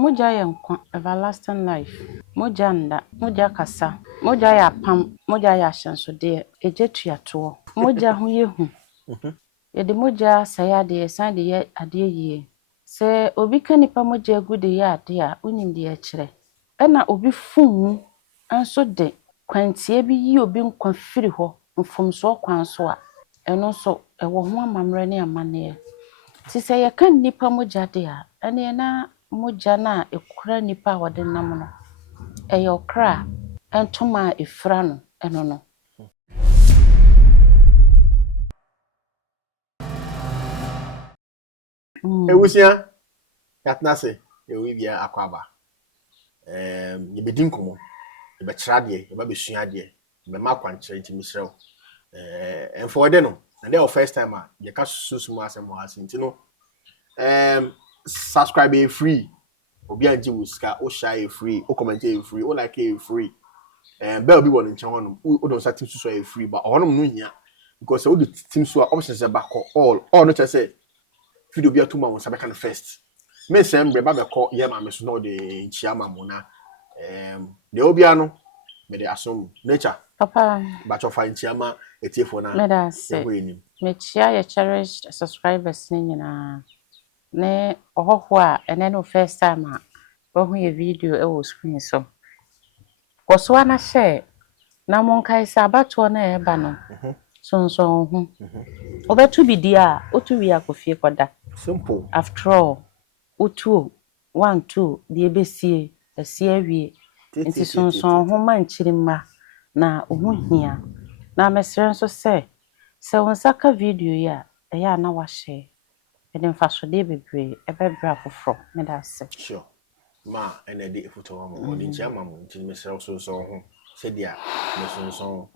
Moja ya nkwa, everlasting life. Moja nda, moja kasa. Moja ya pam, moja ya ahyɛnsode. Eje tuato. Moja ho yehu. Yɛde moja sayade yɛsan de yɛ adeɛ yie. Sɛ obi ka nipa moja gu de yɛ ade a, wonim de akyerɛ. Ɛna obi fum nso de kwantie bi yi obi nkwa firi hɔ, mfomso kwan so a, ɛno nso ɛwɔ ho amammerɛ ne amanneɛ. Ti sɛ yɛka nipa moja de a, ɛne na moja na ekura nipa a wɔde nam no. Ɛyɛ okra ɛntoma efra no ɛno no. Ewusia yatna se ewi bia akwaba. Ye bedin komo. Ye be kyerɛ de, ye ba besua de, be ma kwankyerɛ nti misrɛw. For de no, and the first time you can susumu asem mo asin nti no. Subscribe free. Obi anji wuska, o share free, o comment free, o like free. Bell be one in channel. O don't start to so free, but honum no nya because all the teams so options back all not just say video be 2 months abeka first. Me say mbre ba be call ye ma me so no de chiama mo na de obia no me de asom nature Papa, but of fine chiama etiefo na me da se. Me chia ye cherished subscribers ni nyina. Ne ohofo a ene no first time a wo ye video e wo screen so. Koso na share na monkai sa abato na eba no. Sonson ho. Obetu bidi a, otu wi akofie koda. Simple. After all, otu 1 2 de ebesie, asie awie. Nti sonson ho manchirima na ohu hia. Na mesere nso se wonsaka video ya, eya na wa share. Ede mfasode bebre, ebebra foforo, me da se. Sure. Ma ene de foto mo odi ntia ma mo nti mesere so ho se dia mesonson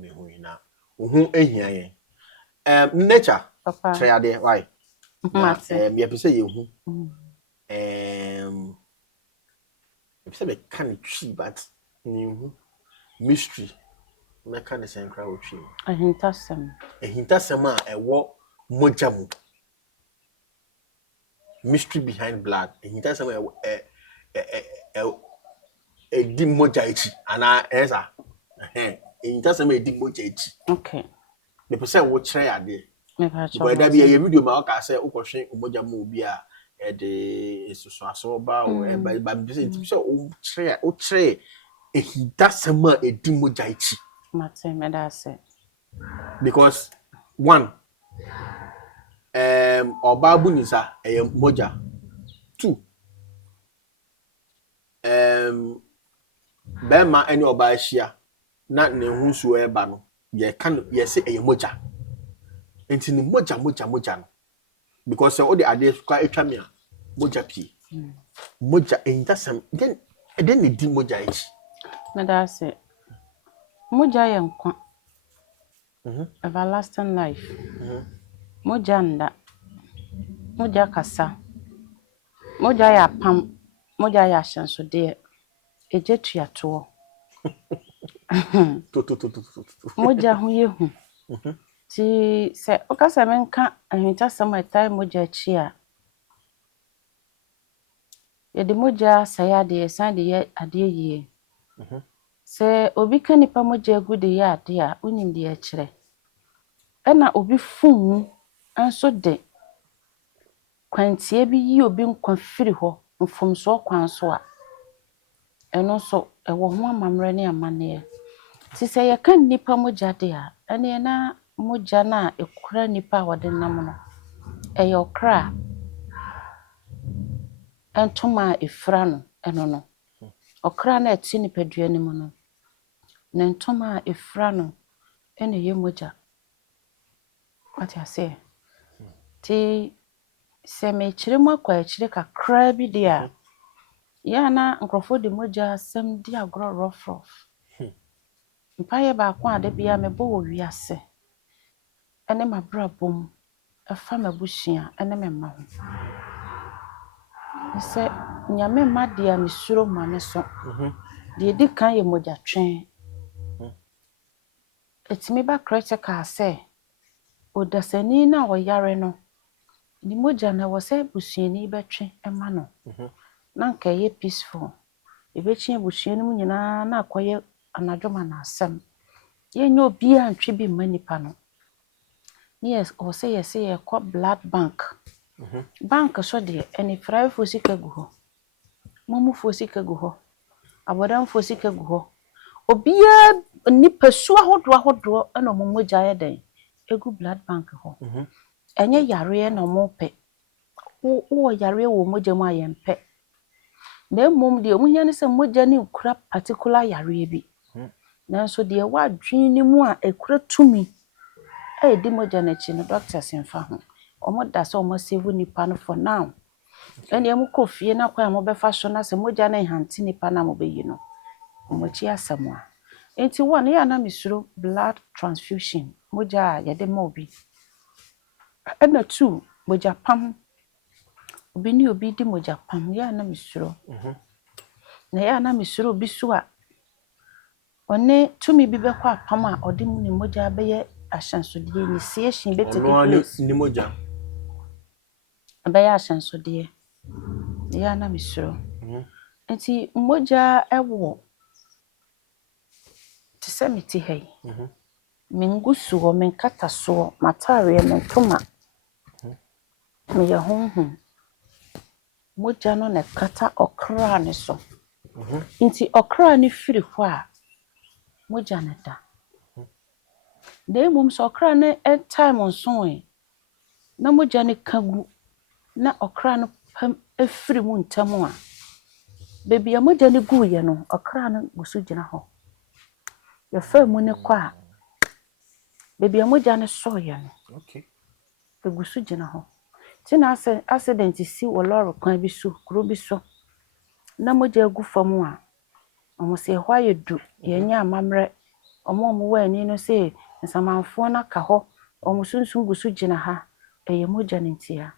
me hu ina. Ohu ehia yen. Nature. Papa. Try there, why? Me pese ye hu. Pese be kan twi but ni hu mystery. Me kan the same crowd twi. Ahintasem A ewo moja mu. Mystery behind blood. Ahintasem di moja echi ana esa. Ahintasem di moja echi. Okay. Me pese wo kire ade. Me pa cho. But there be a video ma o ka say o kwhwe moja mu obi a e de esusu aso ba o e ba be say o kire ahintasem di moja echi. Mate me da se. Because one oba bunisa moja. 2 bema any oba ahia na ne hu so eba no ye kan ye say moja. Enti ni moja no because all the ade kwa etwa me a moja pie. Moja entasam then ne di moja echi. Me da se. Moja ya nkwa. Everlasting life. Moja nda. Moja kasa. Moja ya pam, moja ya ahyɛnsode. Eje tuato. Moja ho yehu. Ti se okasa menka ahintasam etai moja chi a. Yɛde moja sayade yɛsan de yɛ adeɛ yie. Sɛ obi ka nipa moja gu de yɛ ade a, wonim de akyerɛ. Ɛna obi fum nso de kwantie bi yi obi nkwa firi hɔ, mfomso kwan so a. Ɛno nso ɛwɔ ho amammerɛ ne amanneɛ. Ti sɛ yɛka nipa moja de a, ɛne na moja na ekura nipa a wɔde nam no. Ɛyɛ okra ɛntoma efra no ɛno no. Okra na ɛte nipadua ne mu no. Na ntoma efra no ɛna yɛ moja. What you say? Ti se me kyire mu akwa kyire kakra bi dia. Ya na nkrofo de moja asem di agro rough. Mpaye ba kwa ade bia me bo wo wiase. Ene mabrabom afa mabusua ene me ma ho. Se nyame ma dia misuro ma me so. De di kan ye moja twen. Etimi ba critical say odasani na wo yare no. Ni moja na wo say busuani betwe ema no. na nka ye peaceful ebechi abusua no nyina na akoye anadwoma na asem ye nyo obi antwe bi manipa no yes o say yes ye call blood bank bank so de any fry fo sika gu ho momu fo sika gu ho abodan fo sika gu ho obia nipa su ahodo na momogya ye den egu blood bank ho enye yare na mo pe wo yare wo mogya mu ayempe na mom de omunya ne se mogya ne kura particular yare bi nanso de wa dwen ni mu a ekura tumi di mogya na chi no doctors enfa ho omo da so omo save nipa no for now ene am kofie na kwa mo befa so na se mogya na hanti nipa na mo beyi no omo chi asamwa enti one ya na misuro blood transfusion mogya ya de ma obi ena two mogya pam obi ni obi di mogya pam ya na misuro na ya na misuro obi so a one tumi bi be kwa pam a odi mu ni mogya be ye ahyansode initiation be take place ni mogya be ye ahyansode ya na misuro enti mogya ewo tisemiti hei mingusu ho menkata so matare mentoma me ye honhom mogya no ne kata okra ne so enti okra ne firi ho a mogya ne da de mum so okra ne time nso na mogya ne kagu na okra no pam afiri mu ntamu a bebi a mogya ne gu ye no okra no gusu gina ho ye fa mu ne kwa bebi a mogya ne so ye no okay gusu gina ho tina accident si wo lorry kwan bi so kuro bi so na mogya gu famu a omo se ho ayedu ye nya amamre omo wani no se nsamanfo na ka ho omo sunsun gusu gina ha eye mogya ne ntia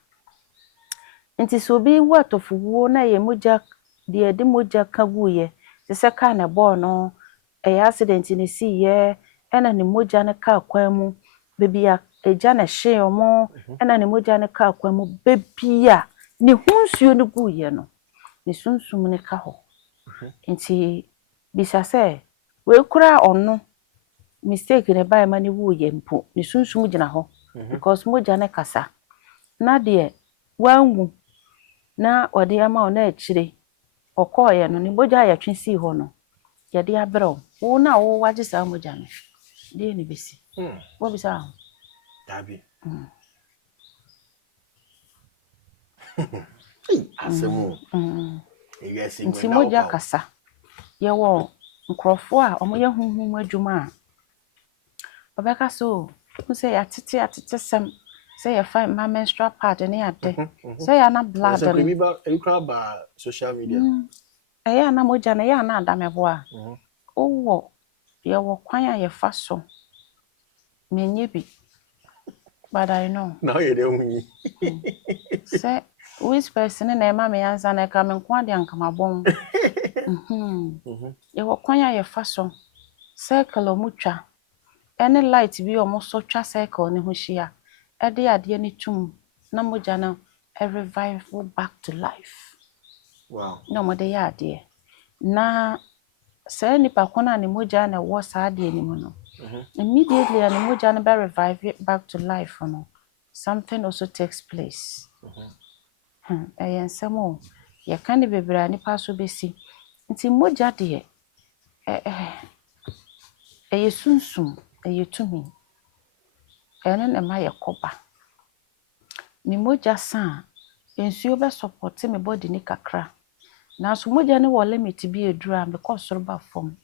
nti so bi watofuwo na ye mogya de mogya ka guye se ka na bo no eye accident ni si ye ena ni mogya ne ka kwan mu bebia eja na hye omo ena ni mogya ne ka kwan mu bebia ni hunsuo ne guye no ni sunsum ne ka ho nti bisa se we kura ono mistake ne bai mani wuye mpo ni sunsum gina ho because mogya ne kasa na de wangu na ode ama ona akire okoye no ni mogya ya twisi ho no ya de abro wo na wo waje sa mogya no de ni besi wo bisa dabi asemu yes nti mogya kasa ye wo nkrofo a omo ye hunhum adwuma a obeka so se ya tete sem se ya find my menstrual pad ne ade se ya na blood no bi ba ekra ba social media eya na mogya na ya na adamebo a owo ye wo kwan a ye fa so menye bi but I know now you dey hunyi se which person na ema me answer na ka me nko ade ankamabon ye wo kwan a ye fa so circle omutwa any light bi omo so twa circle ne ho hia e de ade ne tum na mogya na revive back to life wow no mo de ya ade na se nipa kona ne mogya na wo sa ade ni mu no immediately and mogya na be revive it back to life no something also takes place ensemo ye kan bebra nipa so besi nti mogya de yesunsum yetumi ene na ma yekoba mi mogya san ensuo be support me body ni kakra na so mogya ne wo limit bi edura because soro ba fom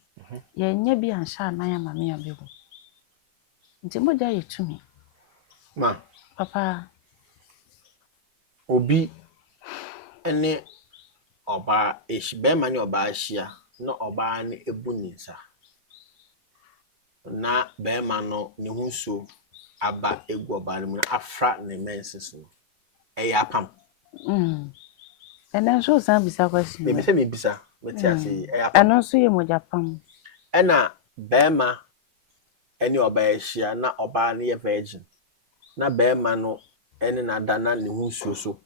ye nya bi ansha na ya mame abebu nti mogya yetumi ma papa obi ene oba be ma ne oba ahia na oba ne ebu ninsa na be ma no ne hunso aba egu oba ne mu afra ne menses no eya pam ene so san bisa question me se me bisa me ti ase eya pam eno so ye mogya pam ena be ma ene oba ahia na oba ne virgin na be ma no ene na da na ne hunso so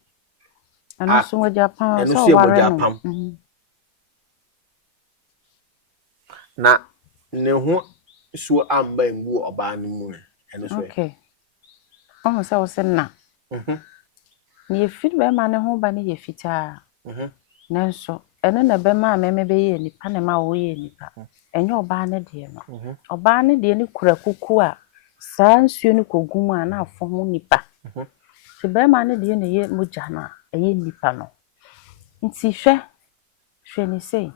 Ano so mo Japan eno so so mo ware no. Japan na ne ho so amba ngu oba ne mu eno so Okay. Oh so se na. Ni efiri be ma ne ho ba ne ye fitaa. Nanso eno na be ma me be ye nipa ne ma wo ye nipa. Enye oba ne de no. Oba ne de ne kura kuku a saa nsuo ne kogum a na afo ho nipa. Se be ma ne de ne ye mogya na eye nipa no. Nti hwe ni sei.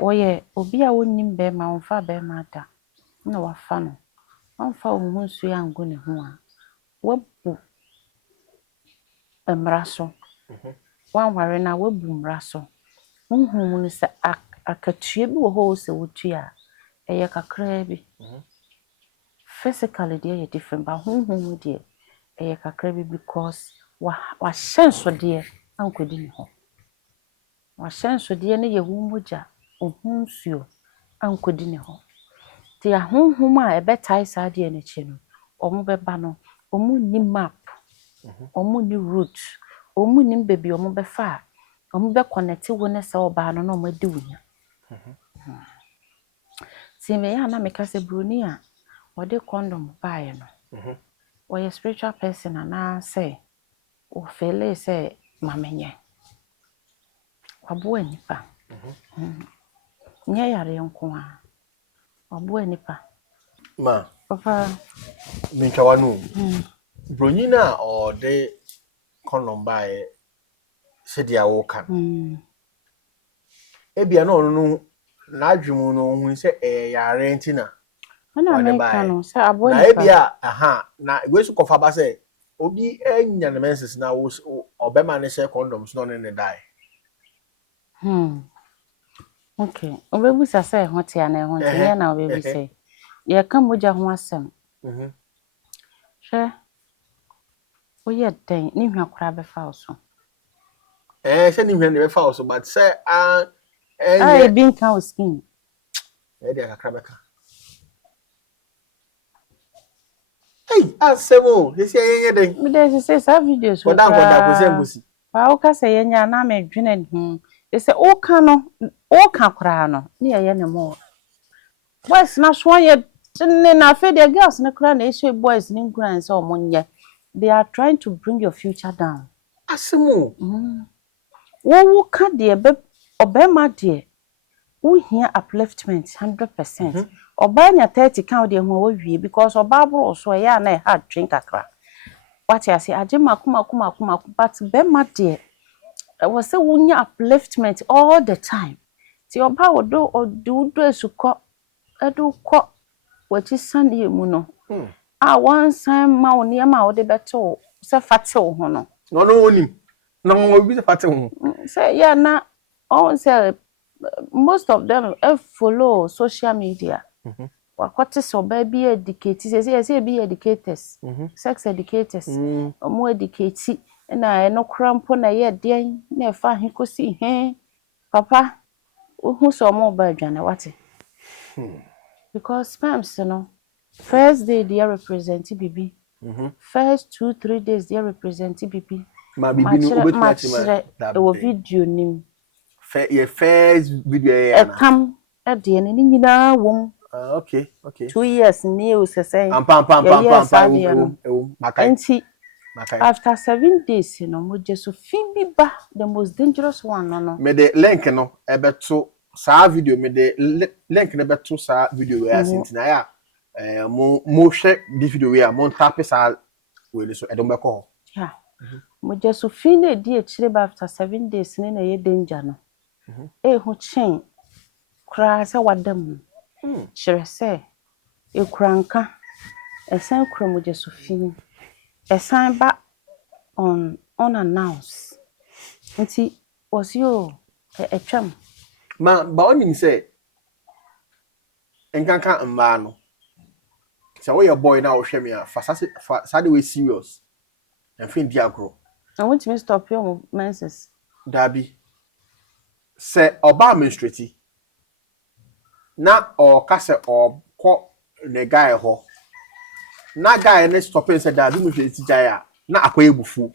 Oye obi a wonnim be ma onfa be ma da. Na wafa no. Onfa wo ho nsuo ango ne ho a. Wabu emraso. Wanware na wabu mraso. Honhom no se akatue bi wo ho se wotua eye kakra bi. Physically they are different but honhom de eye kakra bi because wa sense de ankodi ne ho. Wa sense de ne ye hu mogya ohunsuo ankodi ne ho. Ti ahonhom a ebetai sa de ne chi no omo beba no omo ni map omo ni route omo ni baby omo be fa omo be connect wo ne se oba no na omo di wunya. Ti me ya na me ka se broni a wode condom buy no. Or a spiritual person and say o fele say mamenye. Wabo nipa. Nya yare nko a. Wabo nipa. Ma Papa minkawa no broni na o de condom buy se dia wo kan ebia na onu na adwemu no hu se yare ntina na America no say abo na nipa. ebia na wesu kofa ba se obi enya ne menses na wo obema ne share condoms no ne die. Okay. Obebusa say ho te ana ho te nya na obebusa. Ye ka moja ho asem. Hwe oye den ni hwa kora be fa so. Se ni hwa ne be fa so but say I bin ka o skin. E dey kakra be ka. Hey, asemo, ese yenye den. Me dey say sa videos Ko dan ko da ko se mbusi. Pa o ka say yenya na me dwene hu. They say o ka no, o ka kora no. Ne ye ne mo. Boys na so ye ne na fe the girls ne kora na issue boys ne nkura nse o monye. They are trying to bring your future down. Asemo. Wo ka de be obema de. Wo hia upliftment 100%. Oba nya 30 ka de ho wo wie because oba bro so ya na hard drink akra. What I say aje makuma but be ma de was say wo nya upliftment all the time. Ti oba wodo odu esuko edu ko wachi sande mu no. One time ma oni ma wo de beto se fate wo ho no. No onim. Na obi se fate ho. Say yeah na on say most of them follow social media. Wakote so baby educate say be educators. Sex educators. Omo educate na no krampo na ye den na fa hikosi papa who so mo ba dwane wate. Because sperms no first day they represent bibi. First 2-3 days they represent bibi. Ma bibi no obetuma ma o video nim. Your first video ya na. Etam e de ne nyina wom. Okay. 2 years ni o sesen. Pam. After 7 days, you know, mo just ba the most dangerous one no. Me the link no ebeto sa video me the link na beto sa video we asintina ya mo hwe the video we mo tap sa we so edom be ko. Yeah. Mo just na di e ba after 7 days ni na ye danger no. Hu chen kra se wadam. Chere se e kranka esan kra mo just esan ba unannounced. Nti was you a cham Ma ba onim say enkanka mba no. Say we your boy now hwe me a fa sade we serious. En fin di agro. I want to stop your menses. Dabi. Say oba menstruate. Na o ka se o ko ne guy ho. Na guy ne stop and say dabi mo hwe ti jaya na akoye bufu.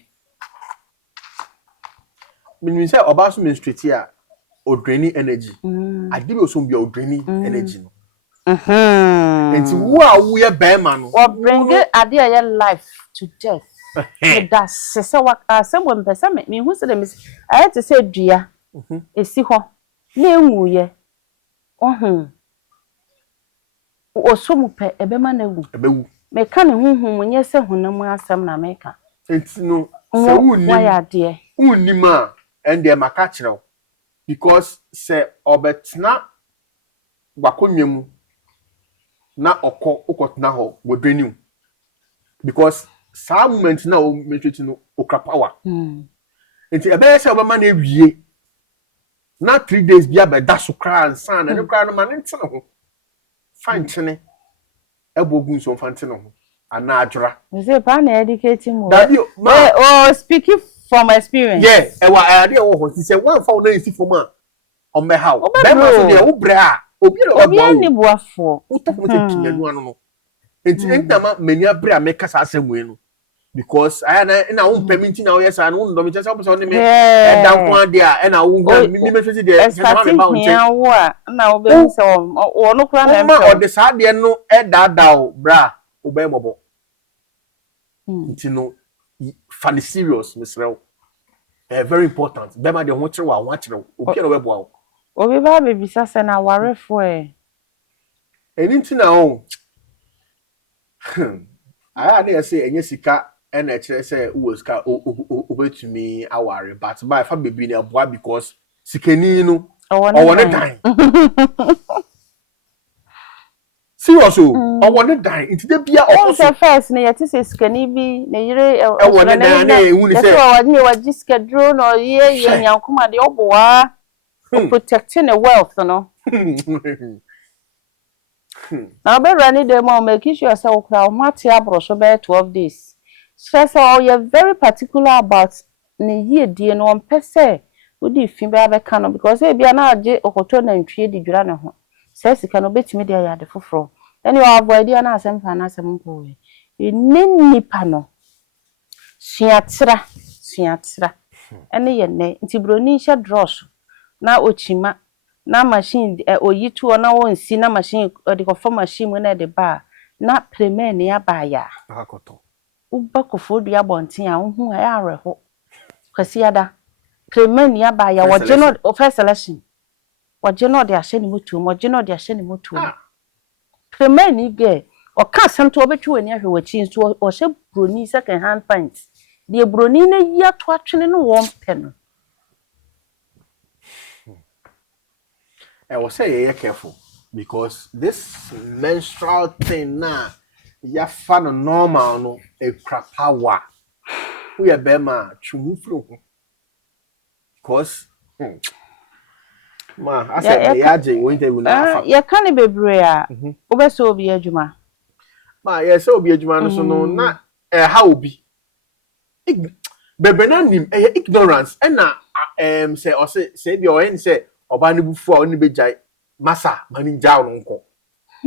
mean say oba so menstruate here o draining energy ade be so be o draining energy no enti wo a wo ye be ma no or bring ade a life to death that se what someone person me who say them I had to say dua esi ho na enwu ye oso mu pe ebe ma na ewu me ka ne hunhun nye se hunam asem na me ka enti no se wunni ma ende maka kirew because se obetna wakonwam na okotna ho wodrenim because some moment na o metweti no okra power enti ebe se obama na ewie na 3 days bia be da so kra ansan na ne kra no ma ne ntene ho fine tene ebogun so fantene ho ana adwura we say pa na educating mo speaking from experience yeah ade wo ho si say one fa na isi fom a o me how be ma so de wo bre a obi ni boafo utofo te pinyanu anu no enti entama mani abre a me kasa asemu enu because I na wo permit na wo yes and wo ndo me chese obo ne me dan ko ade a na wo mi me fesi de ma me ba wo nche wo a na wo be se wo no kura na ma o de sa de no da o bra wo be bobo enti no fan serious misrew very important be ma de ho kire wa kire obi na we boa wo obi ba be bisa se na warefo enti na o I dey say enye sika na kire say wo sika obetumi aware but by fa baby na boa because sikani no owo ne dan serious owo ne dan nti de bia okoso first na yeti say sikani bi na yire owo ne dan na ehun ni say wa jiska drone no ye yankoma de oboa protecting the wealth no now be running the mom make sure say okra o mate abroso be 12 days stress all you very particular about ne yie die no on pese odi fi be abeka no because e bia na age okoto na ntwie di dwura ne ho say sika no betimi de ya de foforo then you avoid ya na asem fa na asem mpo we nipa no suatra ene ye ne nti broni hye dross na ochima na machine oyitu na wonsi na machine de ko form machine na de ba na premen ya ba ya akakoto uba ko fodu ya bonten a hu ya areho kwasi ada premen ya ba ya woje no first selection woje no de ahye ni motu woje no de ahye ni motu premen ni ge o ka santo obetwe wani ahwe wachi nso o hye broni second hand pants de broni na ya to atwene no won pe no I was say you're careful because this menstrual thing now, you're fan normal no a crap power. We are bema chumu flu. Because ma I said the agent went there na ya kan bebre a obeso obi adwuma ma yes obi adwuma no so no na how obi bebre na nim ignorance and na say or say the or say oba ne bufu a oni bejai masa mani jaw no nko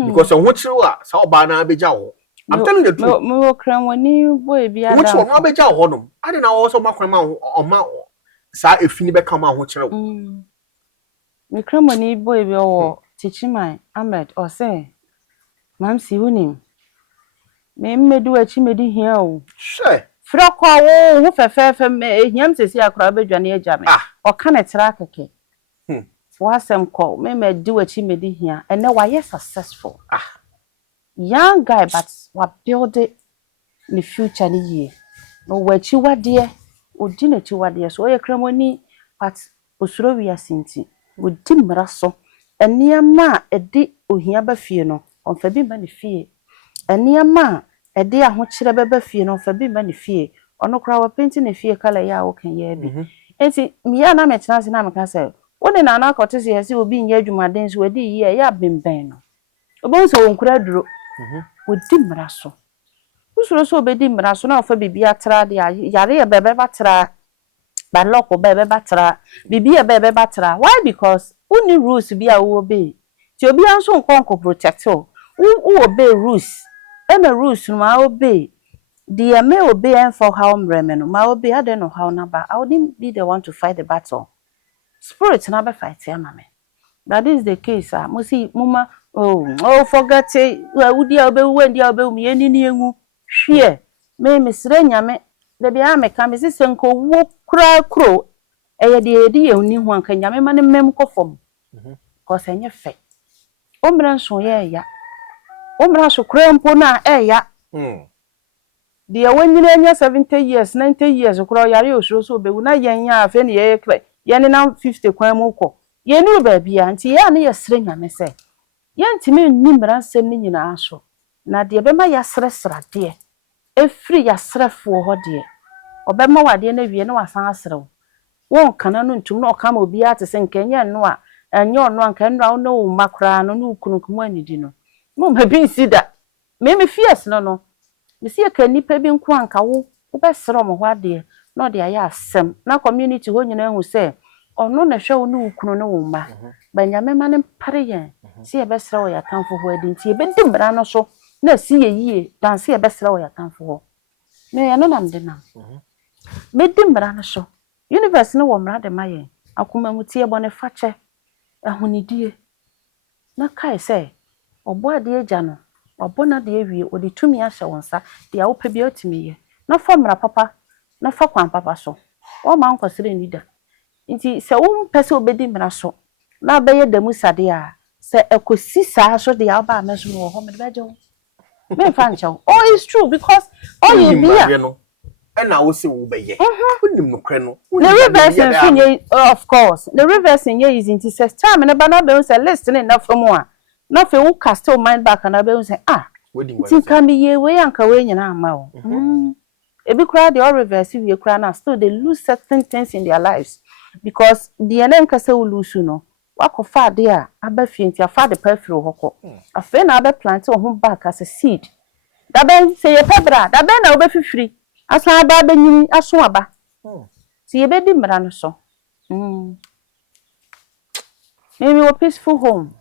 because on what you are sa oba na beja wo I'm telling you the truth mo kran woni boy bia da what you na beja wo no ade na wo so makran ma oma sa efini be kama ho kire wo me kran woni boy bi wo Tichiman Ahmed o say mam si hunim me medu achi medi hia o she fra kwa wo fefefe me hiam sesi akra bedwane agya me o ka ne tra keke wasem call me do achi medi hia ene wa ye successful young guy but wa build it in the future ni ye no wa chi wade odi na chi wade so ye kramoni but osuro wi asinti odi mraso eniama edi ohia ba fie no onfa bi ma ne fie eniama edi ahokyere beba fie no onfa bi ma ne fie ono kra wa paint ne fie kala ya wo kan ye bi enti miya na metena se na meka se woni na na akote se yesi obi nya adwumaden so wadi yi ya bemben no obon so wonkura duro wodi mraso usuro so obedi mraso na ofa bibia atra de yare ya bebe batra ba loko bebe batra bibia bebe batra why because uni rules bi a wo be ti obi anso nkonko protect wo obey rules e na rules no ma obey dear may obey and for how remeno, my obey, I don't know how number. I wouldn't be the one to fight the battle. Spirits never fight, mammy. That is the case, Musi, Muma, forget it. Well, would you obey when you obey me any new? Sheer, may Miss Renyame, the Biame come is uncle walk crow. A dear, only one can yame man and mem coffum. Cause any fate. Ombran so ya. Ombran so crampona, ya. Dear, when you 70 years, 90 years, of crow yari so be when I yan if any air clay, yan 50 quamoko. Ye no baby, auntie, ya near string, I may say. Yan to me, nimber sending in a show. Na dear Bema yasra, dear. A free yasra for what dear. Or Bema, what dear, never no answer. Won't canon to no come will be at the same Kenya noa, and your one can now no macra no couldn't dinner. No, maybe see that. Maybe fierce no. Monsieur can nip being quanka, who best rom what dear, no dear yas sem, no community when you know who say, or no show no kuno but your man and Parian, see a best row your town for wedding, see a bit dimmer so, no see a year, don't see a best row your town for. May I know them made dimmer so. Universe no one rather my akuma mutia boniface ahuni die na kai say obo ade agya obo na de awie odi tumi ahye wonsa de a wopa bi otimi ye na famra papa na fa kwan papa so o ma nkosere ni da nti se wo pese obedi mra so na beye damu sade a se ekosi sa so de a ba ameso no ho me de beje wo me fa nche oh it's true because all you be and I will say, obey. The reverse in of course. The reverse in is into says time and a banana say listening enough for more. Nothing will cast your mind back and I say, it can be ye way and away in our mouth. A big crowd, the all reverse if you cry now, still they lose certain things in their lives because the Anenka say will lose, you know. Walk of far dear, I bet fiend your father perfume hoko. A friend I bet plant or home back as a seed. That ben say a pebra, that ben I'll be free. As I bad you as swabba. See a baby brand so. Maybe a peaceful home.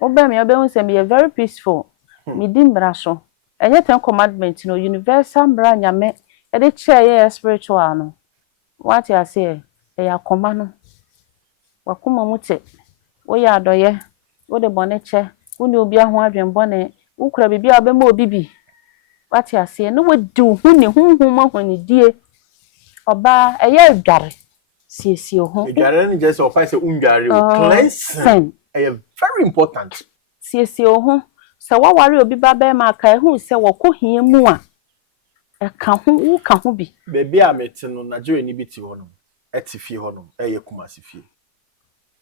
Obey me, obey and be a very peaceful. Me dim brasso. And yet, a commandment, no universal brand ya met at a chair spiritual. No. What I say, they are command. Wakuma mute. We are doye. What the bonnet chair. Who will be a hundred bonnet. Who could be a bemo bibi. What I say, no would do when you dear. Oba, a year gary. See, home. Gary just or fight a ungary. Cleansing. Very important. See, home. So what worry will be Baba Marka who say, well, cook him more. A can who can be. Baby, I met no Nigeria ni biti honum. Etifi honum. Eye kumasifi.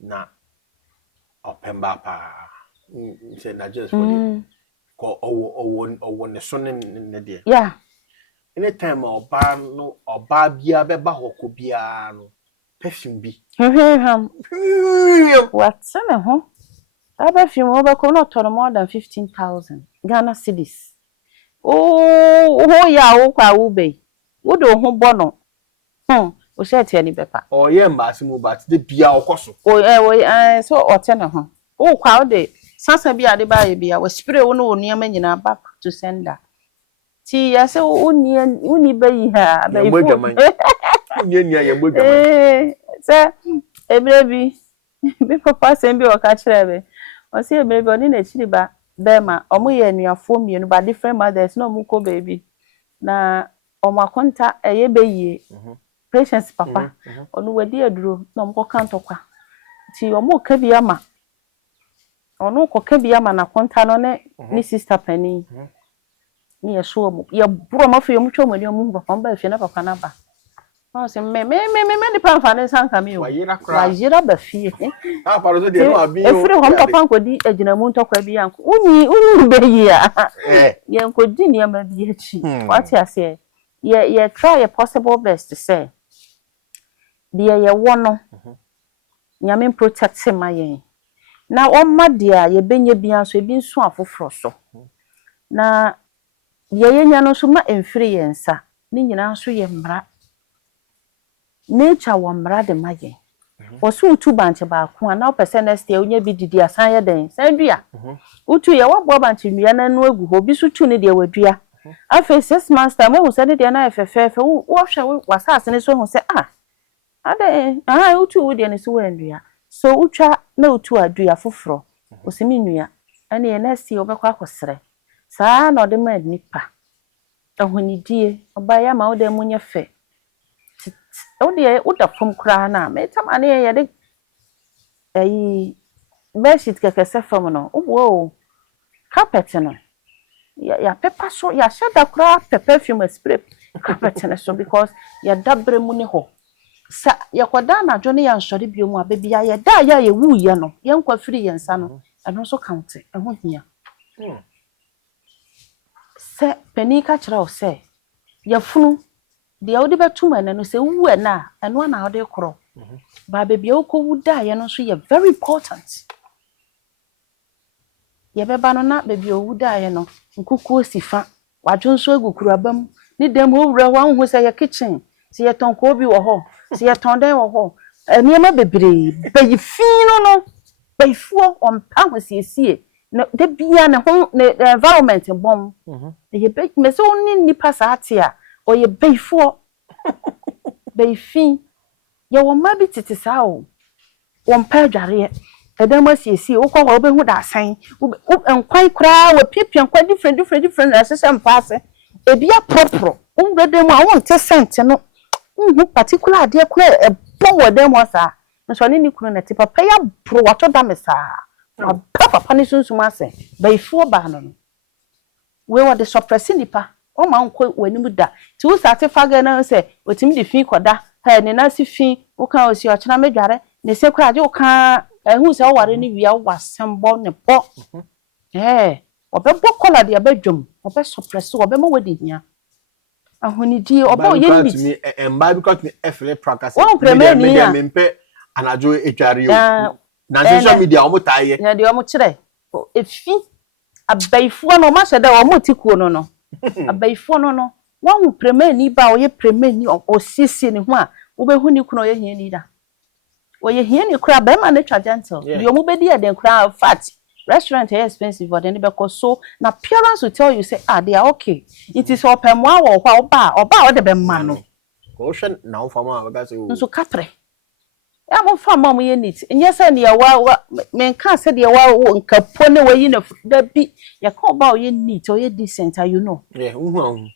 Na opemba pa. Say Nigeria for the. Or the son in the day. Yeah. Anytime oba no oba bia beba hoko bia no perfume bi. What's in ho? That perfume over could not more than 15,000 Ghana cedis. Oh yeah, oh kwa ube. Wo do ho bono. O share any bepa. Oh yeah, mbasimu but the bia okoso. Oh so otena ho. Oh kwa de Sasa bi ade ba ye bia we spray wono oniama nyina back to sender. Ti ya se uni bayi ha bayi fu. Nya ye mbogama. Se ebrebi bi papa se bi o ka kire be. O se ebrebi oni na chiri ba bema omo ye anuafo mienu ba different mothers no mu ko baby. Na omo akonta eye bayi. Patience papa. Onu wedi aduro na omo kantokwa. Ti omo ka bi ama ono koka bia ma na konta no ne ni sister pani ni yeso mu ye bro ma fe mu twom ani mu papa ba fe na papa na ba no se me ni pamfa ne sanka mi o wa yira ba fie paro so de no abi o efiri hom papa nkodi agina mu ntokwa bi yanko uni be yi a ye nkodi ni ama bi achi what you say ye try a possible best to say dia ye wono nyame protect him ayen na omma dia ye benye bia so ebi nso afoforo so na ye nya no so ma emfiri yensa ni nyina so ye mra nature wa mra de maye wosu utu banche ba ko na opese next year onya bi didi asan ye den san dua utu ye wo bo banche nua na no agu ho bi so tu ne de wadua After 6 months time we said dey na efefe wo hwe wasase ne so hu say ade utu wo dey ne so wandua so utwa na utu adua foforo osemi nua ane ye na si obekwa akosere saa na ode ma nipa ahonidie oba ya ma ode munye fe ode uda fom kra na metam ane ye de beshit kekese fom no wo carpet no ya pepper so ya shada kra perfume spray carpet no so because ya dabre mu ne ho sa ya koda na dwo ne ya nsori biomu abebia ya da ya ye wu ye no ye nkwa firi ye nsa no eno so count eho hia se penika kira o se ya funu de odi betum ene no se wu ena eno na odi kro ba bebia okowu da ye no so ye very important ye beba no na bebia owu da ye no nkuku osifa wadwo nso egukuru abam ni dem owura ho anhu se ye kitchen se ye ton ko obi wo ho se ye ton den wo ho eniema bebre bayifino no bayifuo ompa hosiesie no de bia ne ho ne environment bom ye be me so ni nipa saate a o ye bayifuo bayifin ye wo ma bi tete saa o ompa adware edem asiesie wo ko ho be hu da asan enkwai kra wo piepia kwa different asesem paase ebia propro ungredem a won te sent no particular ade kra bo dem osa so ni kunu na ti papa ya pro wato da me saa papa ni sunsum ase bayifuo ba no we were the suppressing nipa o ma nko wanimu da ti wo sate faga na se otimi de fi koda ha ne na si fi wo kan osi o chena medware ne se kra je wo kan ehu se wo ware ni wia wasembo ne bo obebo kola de abadwom obe suppress obe ma wadi hia ahonidi obo ye ni mi emba because me efle practice media me mpe anajo etware o na social media o mutaye na de o mo kire efi abayifuo no ma sheda o mo tikuo no abayifuo no wan premier ni ba o ye premier ni o sisi ni ho a wo be hu ni kuno ye hia ni da o ye hia ni kura ba ma na twa gentle de o mo be di e den kura fat restaurant is expensive but then because so na appearance will tell you say they are okay it is open mo awo kwa oba o de be ma no ko hwe na wo fama ba say o nso kapre ya mo fama mo ye neat enye say ne wa men kan say de wa nkapo ne wa yi na da bi ya ka oba o ye neat o ye decent you know uhu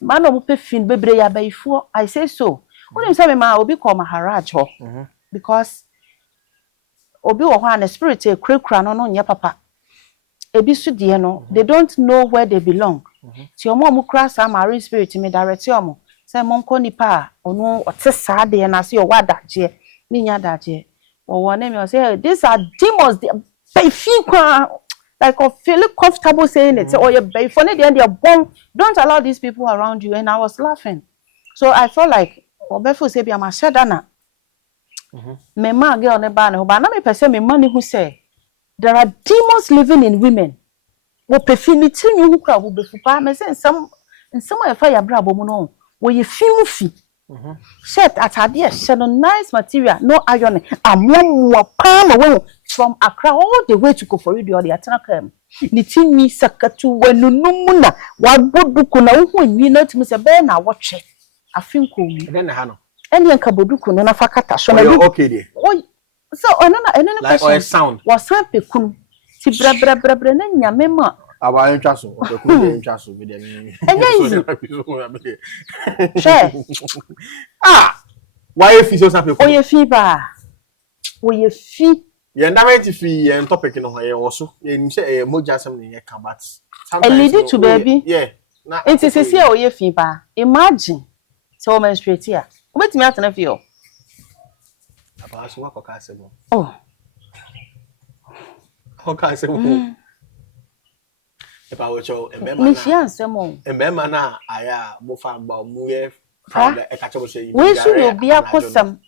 man no mo pe fin bebre ya bayifuo I say so when say me ma obi call maharaj ho because obi wo ho an spirit e krekura no nye papa ebi su de no they don't know where they belong ti omo kura sa marine spirit me direct omo say monko nipa ono otesa de na se o wadaje ni nya daje wo na me say these are demons they feel like I feel comfortable saying it or you be for they are born don't allow these people around you and I was laughing so I felt like obefo say be am sheda na me ma girl ne ba na me pese me ma ne hu say there are demons living in women wo pefinity nyu hu kra wo befupa me say nsem a fire bra bo mu no wo ye fimu fi shirt atade she no nice material no iron amwa pa ma wo from Accra all the way to Kofori the ataka ni timi sakatu wanunum na waboduku na wo nwi na timi se be na wotwe afinko wi den na ha no ene nka boduku no na fakata so na okay there so ene like or sound was sound pekun ti bra na nyame ma aba ntwa so pekun de ntwa so bi dem she why fi so sound pekun oye fi ba oye fi ye ndament fi en topic no ye wo so ye nim se moja sam ne ye ka but sometimes lead to baby na it is see oye fi ba imagine so menstruate here obetimi atena fi o aba so wakoka asemo ka asemo epa wocho embema na aya mo fa gba mu ye proud e ka chebo say we should obi akosam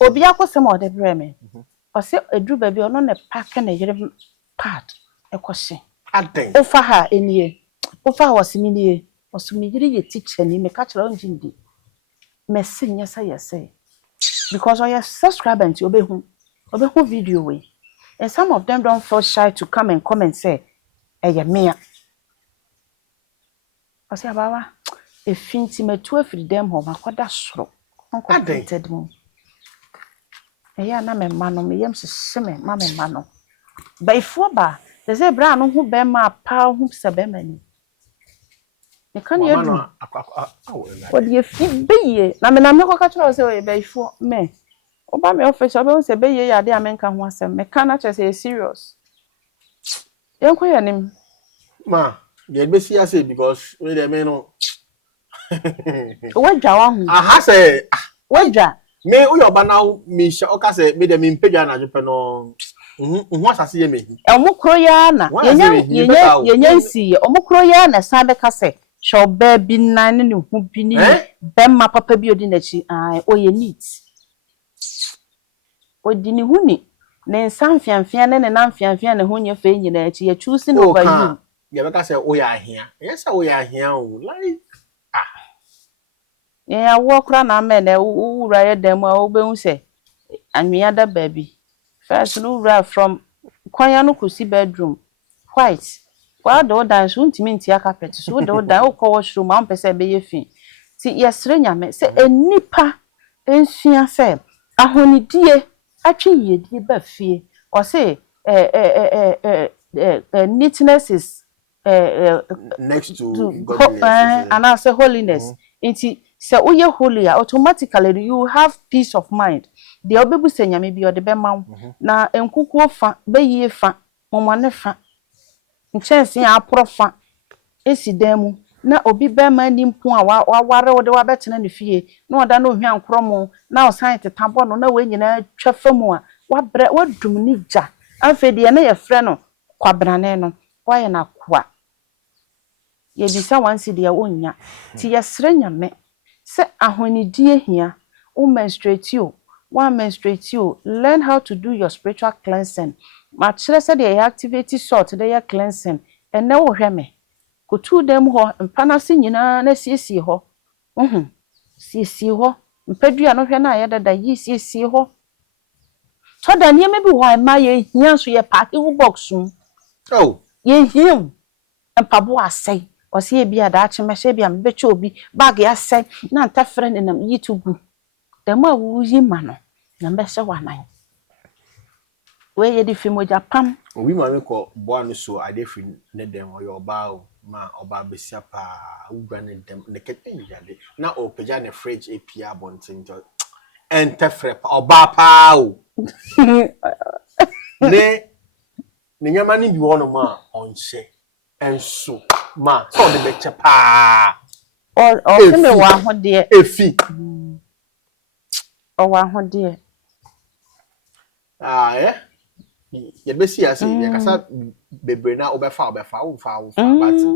obi akosam o de breme o se edru ba bi ono ne pack na yere pad e kwose aden o fa ha enie o fa ho siminie o sumi yere ye teacher ni me ka chira onjindi me sinya say because I am subscribing to obehu video we and some of them don't feel shy to come and comment say me Ose abawa efinti metu afiri dem ho makoda soro. Complicated mo. Eya na me ma no me yam seseme ma me ma no. Baifo ba, they say bra no hu be ma pa hu se be mani. Me kan ye du. What ye fit be ye. Na me ko ka tro say we baifo me. Oba me office oba say be ye ya de amenka ho asem. Me kan na say serious. Yenko ya nim. Ma, ye be see say because we dey me no. Wadwa wa hu. Aha say Wadwa. Me uyo ba now me sha oka say me dey me mpedwa na jope no. Asase ye me. Omukro ya na. Yenya nsi. Omukro ya na san be ka say. Sho ba bi nan ne hu bi ni. Bemma papa bi odi na chi. Oye neat. Odi ni hu ni. Ne nsamfiamfia ne namfiamfia ne ho nya fe nyina chi. Ya choosing over you. Ya be ka say oya ahia. Yes oya ahia o. Like Ya wokra na me na wura ye dem a obehu se anwea da baby first no wura from kwanya no kusi bedroom white kwa do dance untimi ntia carpet so do dan okọ washroom am pese be ye fi ti yesre nyame se enipa ensua se ahonidie atwe yedie ba fie o se neatness is next to godliness and I say holiness inti se uye holy automatically you have peace of mind de obebu se nyame bi ode be ma na enkuku fa be yie fa momane fa nchense aprofa esi demu na obi be ma ni mpu a ware wode wa betena ne fie na oda na ohia nkromo na osan tetabo no na we nyina twa famu a wabre wadum ni gya anfe de na ye frɛ no kwabrane no waye na kwa ye bisa wansi de onya ti yesre nyame se ahonidie hia o menstruate you one menstruate you learn how to do your spiritual cleansing ma kire se de activity sort de cleansing ene wo hweme kotu dem ho mpanase nyina na siesie ho siesie ho mpadua no hwe na ye dada yi siesie ho to da ne me bi ho ma ye hia so ye pack wo box ye hia empabo asai osi e bia da achi mehye bia mebeche obi bag ya asai na ntafre ne nam yitugu dem a wo yi ma no na mbehye wanan we ye di fimo Japan obi ma me ko boa no so ade fi ne dem o yo ba o ma oba besia pa ugwa ne dem ne kete yale na o peja ne fridge apia bontin to entafre pa oba pa o ne nyama ni bi wono ma onhye enso ma so de beche pa o se me wa ho de efi o wa ho de ye be see ase ye kasa bebre na obefa but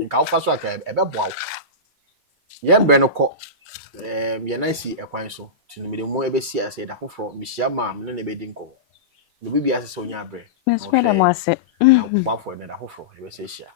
nka ofa so aka ebeboa ye bre no ko ye na si ekwan so tinu me de mo ebe see ase da foforo mihia ma me na be di nko no bibi ase so nya bre me so da mo ase kwa for na da foforo ye be se hia